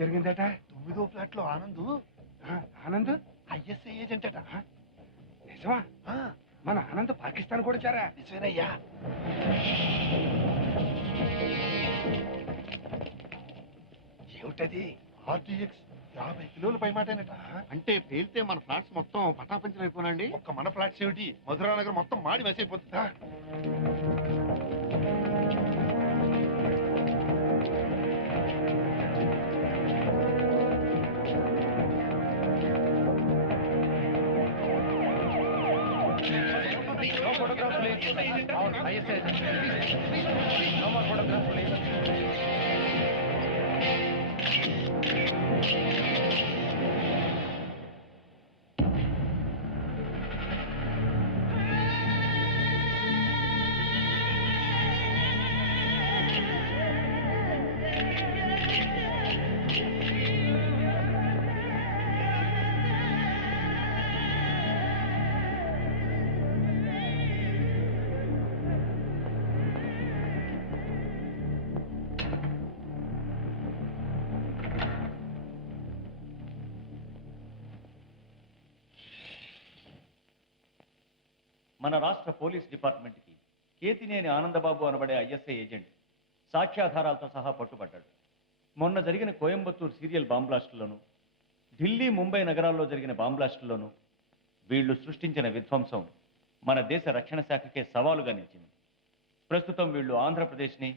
జరిగిందట? 9వ ఫ్లాట్ లో Anand Anand ISI agent అట. నిజమా? మన ఆనంద్ పాకిస్తాన్ కూడా చేరా? నిజమేనయ్యా. ఏమిటది? ఆర్టీఎక్స్ 50 కిలోల పై మాటేనట. అంటే పేలితే మన ఫ్లాట్స్ మొత్తం పటాపంచలు అయిపోనండి. ఒక్క మన ఫ్లాట్స్ ఏమిటి, మధురానగర్ మొత్తం మాడి వేసైపోతుందా? మన రాష్ట్ర పోలీస్ డిపార్ట్మెంట్కి కేతినేని ఆనందబాబు అనబడే ఐఎస్ఐ ఏజెంట్ సాక్ష్యాధారాలతో సహా పట్టుబడ్డాడు. మొన్న జరిగిన కోయంబత్తూరు సీరియల్ బాంబ్ బ్లాస్టుల్లోనూ, ఢిల్లీ, ముంబై నగరాల్లో జరిగిన బాంబ్ బ్లాస్టుల్లోనూ వీళ్లు సృష్టించిన విధ్వంసం మన దేశ రక్షణ శాఖకే సవాలుగా నిలిచింది. ప్రస్తుతం వీళ్లు ఆంధ్రప్రదేశ్ని,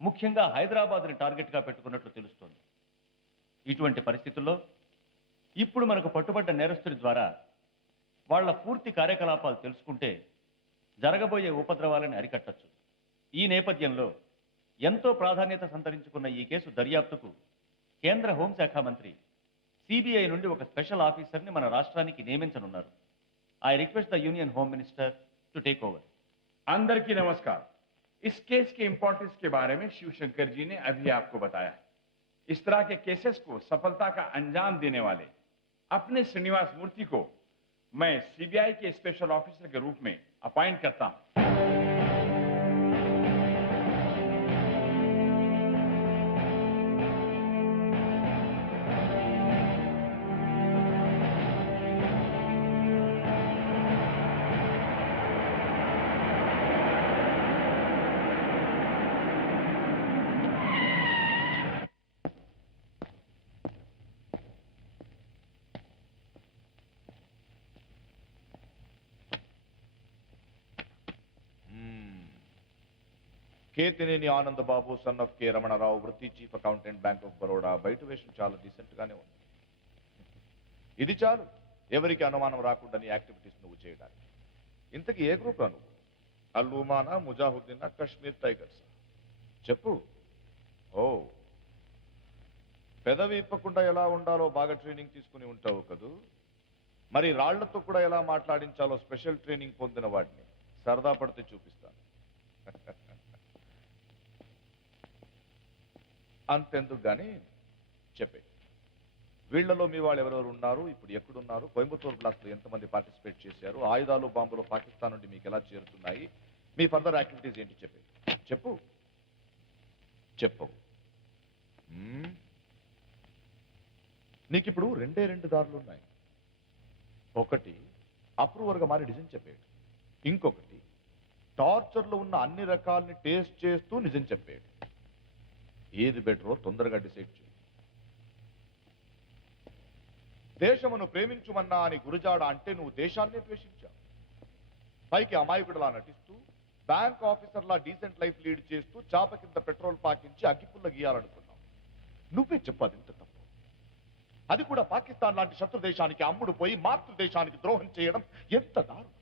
ముఖ్యంగా హైదరాబాద్ని టార్గెట్గా పెట్టుకున్నట్లు తెలుస్తోంది. ఇటువంటి పరిస్థితుల్లో ఇప్పుడు మనకు పట్టుబడ్డ నేరస్తుడి ద్వారా వాళ్ల పూర్తి కార్యకలాపాలు తెలుసుకుంటే జరగబోయే ఉపద్రవాలను అరికట్టచ్చు. ఈ నేపథ్యంలో ఎంతో ప్రాధాన్యత సంతరించుకున్న ఈ కేసు దర్యాప్తుకు కేంద్ర హోంశాఖ మంత్రి సిబిఐ నుండి ఒక స్పెషల్ ఆఫీసర్ని మన రాష్ట్రానికి నియమించనున్నారు. I request the union home minister to take over. अंदर की नमस्कार. इस केस के इंपॉर्टेंस के बारे में शिवशंकर जी ने अभी आपको बताया. इस तरह के केसेस को सफलता का अंजाम देने वाले अपने श्रीनिवास मूर्ति को मैं सीबीआई के स्पेशल ऑफिसर के रूप में अपॉइंट करता हूं. Ketineni Anandababu son of K Ramanarao, వృత్తి chief accountant, bank of Baroda. బయట వేషం చాలా డీసెంట్ గానే ఉంది. ఇది చాలు ఎవరికి అనుమానం రాకుండా నీ యాక్టివిటీస్ నువ్వు చేయడానికి. ఇంతకీ ఏ గ్రూప్ రా నువ్వు? అల్లూమానా, ముజాహుద్దీనా, కశ్మీర్ టైగర్స్? చెప్పు. ఓ, పెదవి ఇప్పకుండా ఎలా ఉండాలో బాగా ట్రైనింగ్ తీసుకుని ఉంటావు కదూ. మరి రాళ్లతో కూడా ఎలా మాట్లాడించాలో స్పెషల్ ట్రైనింగ్ పొందిన వాడిని సరదా పడితే చూపిస్తాను. అంతెందుకు గాని చెప్పే, వీళ్లలో మీ వాళ్ళు ఎవరెవరు ఉన్నారు, ఇప్పుడు ఎక్కడున్నారు, కోయంబత్తూరు బ్లాస్ట్ లో ఎంతమంది పార్టిసిపేట్ చేశారు, ఆయుధాలు బాంబులు పాకిస్తాన్ నుండి మీకు ఎలా చేరుతున్నాయి, మీ ఫర్దర్ యాక్టివిటీస్ ఏంటి చెప్పే. చెప్పు చెప్పు. నీకు ఇప్పుడు రెండు దారులు ఉన్నాయి. ఒకటి అప్రూవర్గా మారి నిజం చెప్పేడు, ఇంకొకటి టార్చర్లో ఉన్న అన్ని రకాలని టేస్ట్ చేస్తూ నిజం చెప్పేడు. ఏది బెటరో తొందరగా డిసైడ్ చేయి. దేశమును ప్రేమించుమన్నా అని గురజాడ అంటే నువ్వు దేశాన్నే ద్వేషించావు. పైకి అమాయకుడిలా నటిస్తూ, బ్యాంక్ ఆఫీసర్లా డీసెంట్ లైఫ్ లీడ్ చేస్తూ, చాప కింద పెట్రోల్ పాకించి అగ్గిపుల్ల గీయాలనుకున్నావు. నువ్వే చెప్పు అది ఎంత తప్పు. అది కూడా పాకిస్తాన్ లాంటి శత్రు దేశానికి అమ్ముడు పోయి మాతృదేశానికి ద్రోహం చేయడం ఎంత దారుణం.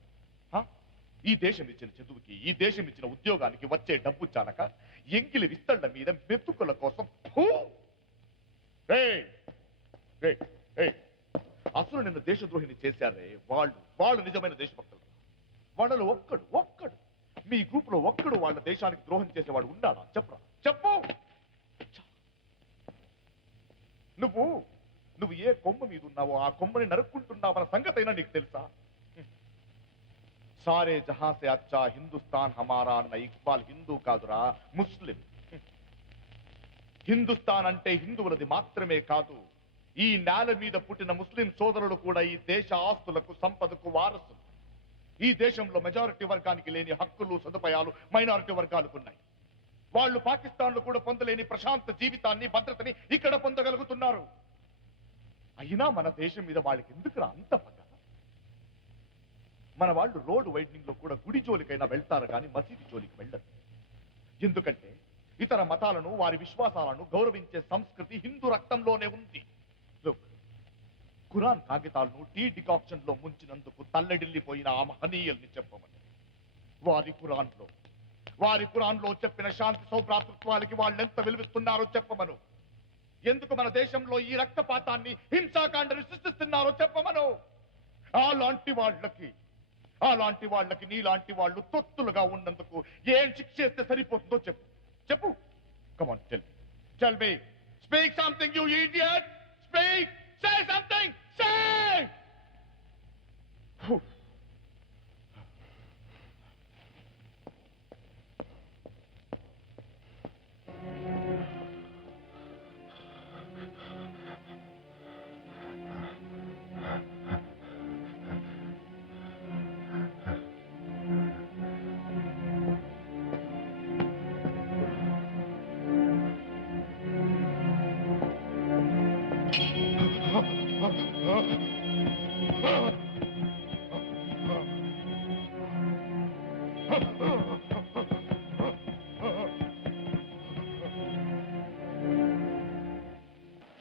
ఈ దేశం ఇచ్చిన చదువుకి, ఈ దేశం ఇచ్చిన ఉద్యోగానికి వచ్చే డబ్బు చాలక ఎంగిలి విస్తళ్ల మీద మెతుకుల కోసం అసలు నిన్న దేశద్రోహిని చేశారే వాళ్ళు నిజమైన దేశభక్తులు. వాళ్ళలో ఒక్కడు మీ గ్రూప్ లో ఒక్కడు వాళ్ళ దేశానికి ద్రోహం చేసేవాడు ఉన్నాడా? చెప్పరా, చెప్పు. నువ్వు ఏ కొమ్మ మీద ఉన్నావో ఆ కొమ్మని నరుక్కుంటున్నావన్న సంగతైనా నీకు తెలుసా? సారే జహా సే అచ్చా హిందుస్థాన్ హమారా అన్న ఇక్బాల్ హిందూ కాదురా, ముస్లిం. హిందుస్థాన్ అంటే హిందువులది మాత్రమే కాదు, ఈ నేల మీద పుట్టిన ముస్లిం సోదరులు కూడా ఈ దేశ ఆస్తులకు సంపదకు వారసులు. ఈ దేశంలో మెజారిటీ వర్గానికి లేని హక్కులు సదుపాయాలు మైనారిటీ వర్గాలకు ఉన్నాయి. వాళ్ళు పాకిస్తాన్లో కూడా పొందలేని ప్రశాంత జీవితాన్ని భద్రతని ఇక్కడ పొందగలుగుతున్నారు. అయినా మన దేశం మీద వాళ్ళకి ఎందుకురా అంత పగ? మన వాళ్ళు రోడ్డు వైడ్నింగ్ లో కూడా గుడి జోలికైనా వెళ్తారు కానీ మసీదు జోలికి వెళ్ళరు. ఎందుకంటే ఇతర మతాలను వారి విశ్వాసాలను గౌరవించే సంస్కృతి హిందూ రక్తంలోనే ఉంది. ఖురాన్ కాగితాలను టీ డికాక్షన్ లో ముంచినందుకు తల్లడిల్లిపోయిన ఆ మహనీయుల్ని చెప్పమని, వారి ఖురాన్లో చెప్పిన శాంతి సౌభ్రాతృత్వాలకి వాళ్ళెంత విలువిస్తున్నారో చెప్పమను. ఎందుకు మన దేశంలో ఈ రక్తపాతాన్ని హింసాకాండని సృష్టిస్తున్నారో చెప్పమను. అలాంటి వాళ్ళకి నీలాంటి వాళ్ళు తొత్తులుగా ఉన్నందుకు ఏం శిక్ష చేస్తే సరిపోతుందో చెప్పు. Come on, tell me. Speak something, you idiot. Speak. Say something. Say. Huh?